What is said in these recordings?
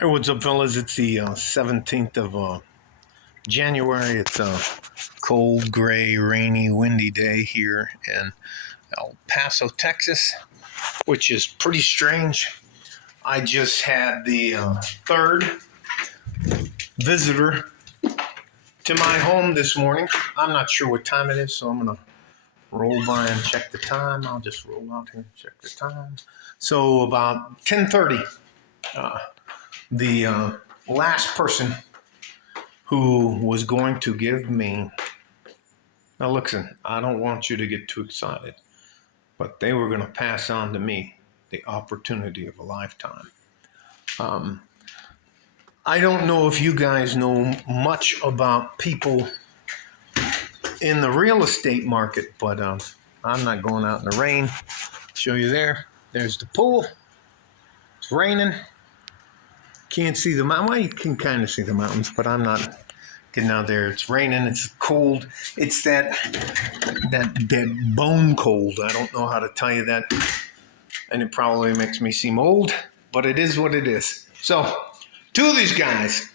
Hey, what's up, fellas? It's the 17th of January. It's a cold, gray, rainy, windy day here in El Paso, Texas, which is pretty strange. I just had the third visitor to my home this morning. I'm not sure what time it is, so I'm going to roll by and check the time. I'll just roll out here and check the time. So about 10:30, the last person who was going to give me. Now, listen, I don't want you to get too excited, but they were going to pass on to me the opportunity of a lifetime. Um, I don't know if you guys know much about people in the real estate market, but I'm not going out in the rain. Show you there. There's the pool. It's raining. Can't see the mountain. Well, you can kind of see the mountains, but I'm not getting out there. It's raining. It's cold. It's that bone cold. I don't know how to tell you that, and it probably makes me seem old, but it is what it is. So, two of these guys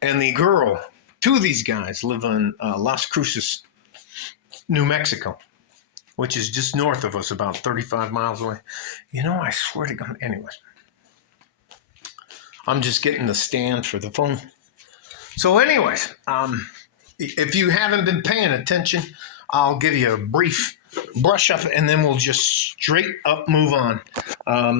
and the girl, two of these guys live in Las Cruces, New Mexico, which is just north of us, about 35 miles away. You know, I swear to God. Anyways, I'm just getting the stand for the phone. So, anyways, if you haven't been paying attention, I'll give you a brief brush up and then we'll just straight up move on.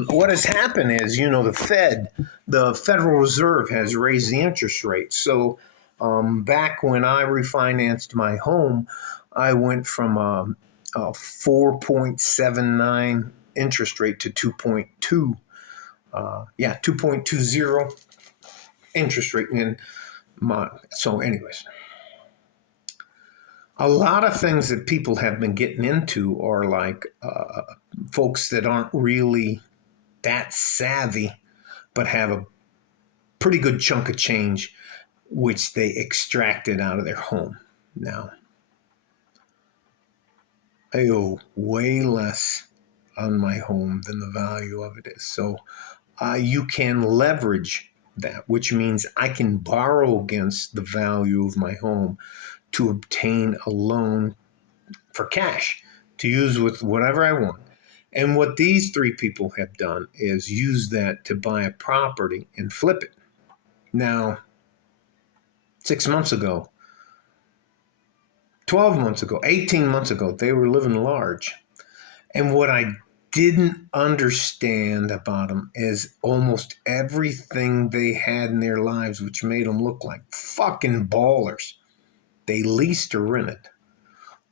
What has happened is, the Federal Reserve has raised the interest rate. So back when I refinanced my home, I went from a 4.79 interest rate to 2.2. 2.20 interest rate. So anyways, a lot of things that people have been getting into are like folks that aren't really that savvy, but have a pretty good chunk of change, which they extracted out of their home. Now, I owe way less on my home than the value of it is. So you can leverage that, which means I can borrow against the value of my home to obtain a loan for cash to use with whatever I want. And what these three people have done is use that to buy a property and flip it. Now, 6 months ago, 12 months ago, 18 months ago, they were living large. And what I didn't understand about them is almost everything they had in their lives, which made them look like fucking ballers, they leased or rented.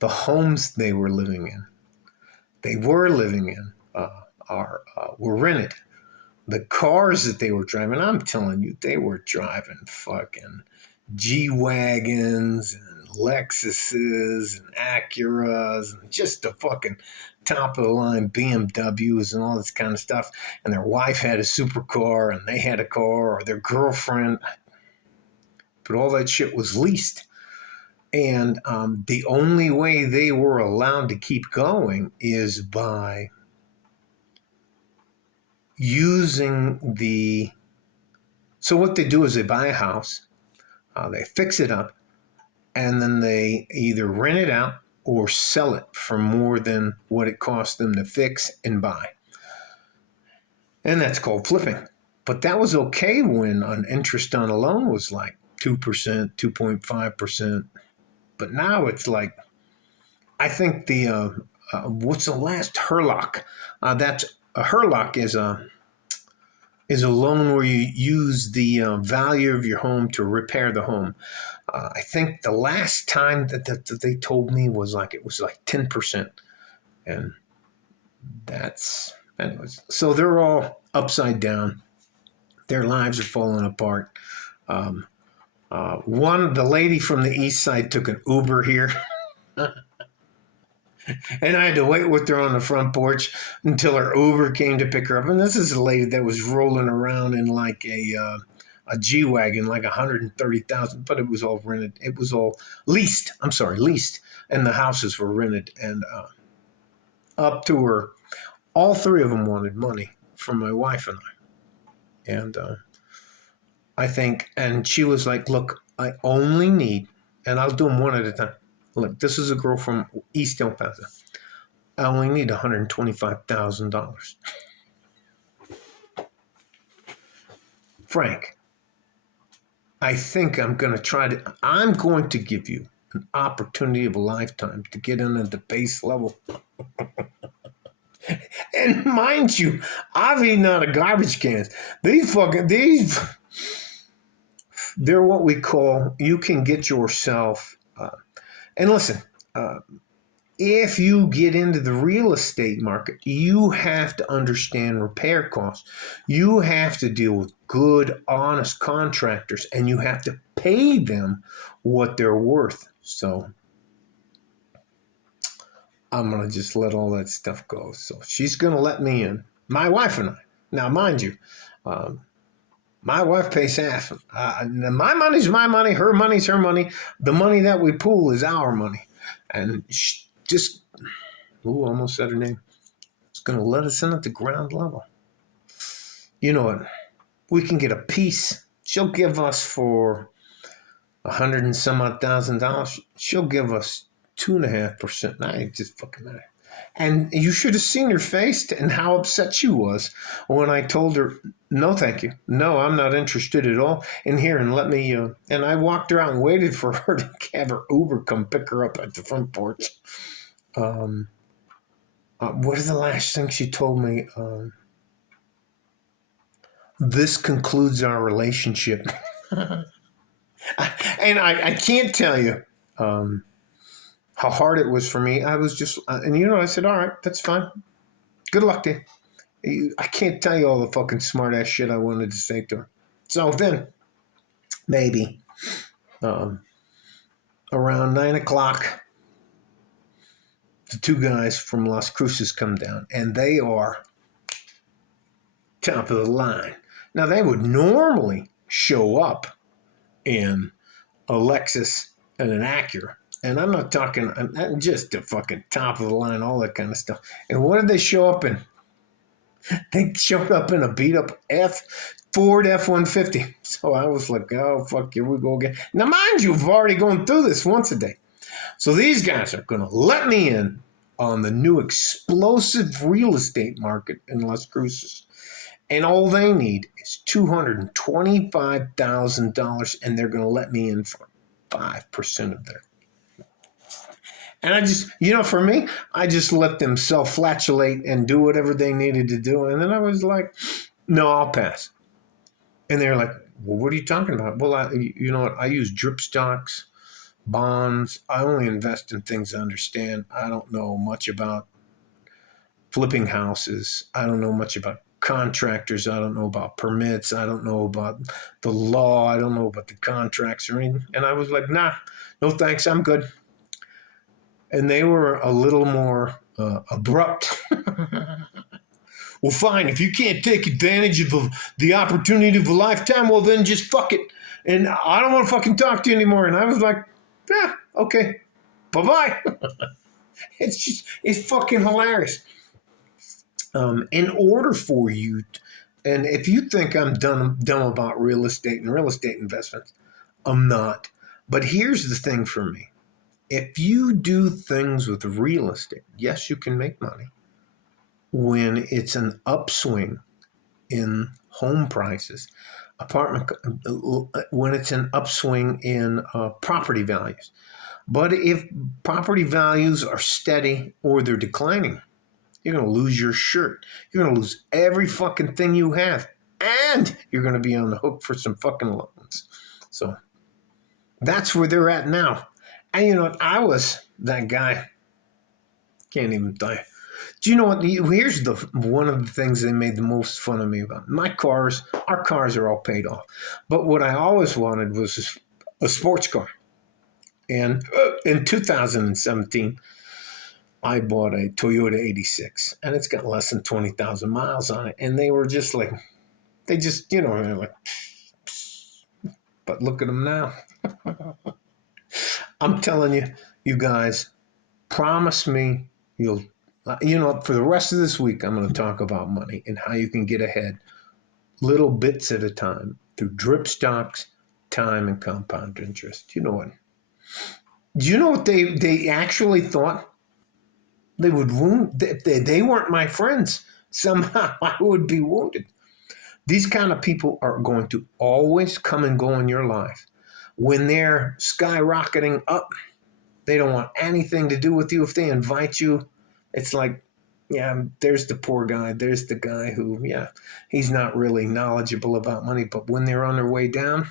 The homes they were living in, were rented. The cars that they were driving, I'm telling you, they were driving fucking G-Wagons and Lexuses and Acuras and just the fucking top of the line BMWs and all this kind of stuff. And their wife had a supercar and they had a car, or their girlfriend. But all that shit was leased. And the only way they were allowed to keep going is by using so what they do is they buy a house, they fix it up, and then they either rent it out or sell it for more than what it cost them to fix and buy. And that's called flipping. But that was okay when an interest on a loan was like 2%, 2.5%. But now it's like, I think what's the last HERLOC? That's a HERLOC is a loan where you use the value of your home to repair the home. I think the last time that they told me was like, it was like 10%. And that's, anyways. So they're all upside down. Their lives are falling apart. The lady from the east side took an Uber here. And I had to wait with her on the front porch until her Uber came to pick her up. And this is a lady that was rolling around in like a G-Wagon, like 130,000, but it was all rented. It was all leased. I'm sorry, leased. And the houses were rented. And up to her, all three of them wanted money from my wife and I. And I think, and she was like, look, I only need, and I'll do them one at a time. Look, this is a girl from East El Paso. I only need $125,000. Frank, I think I'm going to give you an opportunity of a lifetime to get in at the base level. And mind you, I've eaten out of garbage cans. They're what we call, you can get yourself, and listen, uh, if you get into the real estate market, you have to understand repair costs. You have to deal with good, honest contractors, and you have to pay them what they're worth. So I'm going to just let all that stuff go. So she's going to let me in. My wife and I. Now, mind you, my wife pays half. My money's my money. Her money's her money. The money that we pool is our money. And she just, almost said her name. It's going to let us in at the ground level. You know what? We can get a piece. She'll give us for $100 and some odd $1,000. She'll give us 2.5%. I just fucking matter. And you should have seen her face and how upset she was when I told her, no, thank you. No, I'm not interested at all. And here, and let me, and I walked her out and waited for her to have her Uber come pick her up at the front porch. What is the last thing she told me? This concludes our relationship. And I can't tell you how hard it was for me. I was just, and I said, all right, that's fine. Good luck to you. I can't tell you all the fucking smart ass shit I wanted to say to her. So then, maybe around 9 o'clock, the two guys from Las Cruces come down, and they are top of the line. Now, they would normally show up in a Lexus and an Acura. And I'm not talking, I'm just the fucking top of the line, all that kind of stuff. And what did they show up in? They showed up in a beat up Ford F-150. So I was like, oh, fuck, here we go again. Now, mind you, we've already gone through this once a day. So these guys are going to let me in on the new explosive real estate market in Las Cruces. And all they need is $225,000, and they're going to let me in for 5% of their. And I just, for me, I just let them self-flatulate and do whatever they needed to do. And then I was like, no, I'll pass. And they're like, well, what are you talking about? Well, you know what? I use drip stocks, bonds. I only invest in things I understand. I don't know much about flipping houses. I don't know much about contractors. I don't know about permits. I don't know about the law. I don't know about the contracts or anything. And I was like, nah, no thanks. I'm good. And they were a little more abrupt. Well, fine. If you can't take advantage of the opportunity of a lifetime, well, then just fuck it. And I don't want to fucking talk to you anymore. And I was like, yeah, okay. Bye-bye. It's fucking hilarious. In order for you, and if you think I'm dumb about real estate and real estate investments, I'm not. But here's the thing for me. If you do things with real estate, yes, you can make money. When it's an upswing in home prices, when it's an upswing in property values. But if property values are steady or they're declining, you're going to lose your shirt. You're going to lose every fucking thing you have. And you're going to be on the hook for some fucking loans. So that's where they're at now. And I was that guy. Can't even tell you. Do you know what? Here's one of the things they made the most fun of me about. Our cars are all paid off. But what I always wanted was a sports car. And in 2017, I bought a Toyota 86. And it's got less than 20,000 miles on it. And they were just like, they're like, but look at them now. I'm telling you, you guys, promise me for the rest of this week, I'm going to talk about money and how you can get ahead little bits at a time through drip stocks, time, and compound interest. You know what? Do you know what they actually thought? They would wound. They weren't my friends. Somehow I would be wounded. These kind of people are going to always come and go in your life. When they're skyrocketing up, they don't want anything to do with you. If they invite you, it's like, yeah, there's the poor guy. There's the guy who, yeah, he's not really knowledgeable about money. But when they're on their way down,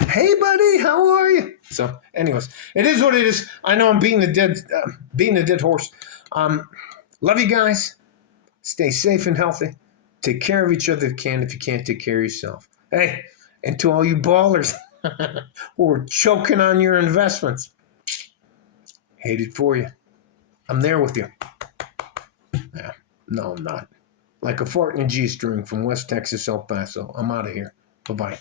hey, buddy, how are you? So, anyways, it is what it is. I know I'm beating a dead horse. Love you guys. Stay safe and healthy. Take care of each other if you can. If you can't, take care of yourself. Hey, and to all you ballers who are choking on your investments, hate it for you. I'm there with you. Yeah, no, I'm not. Like a fart in a G-string from West Texas, El Paso. I'm out of here. Bye-bye.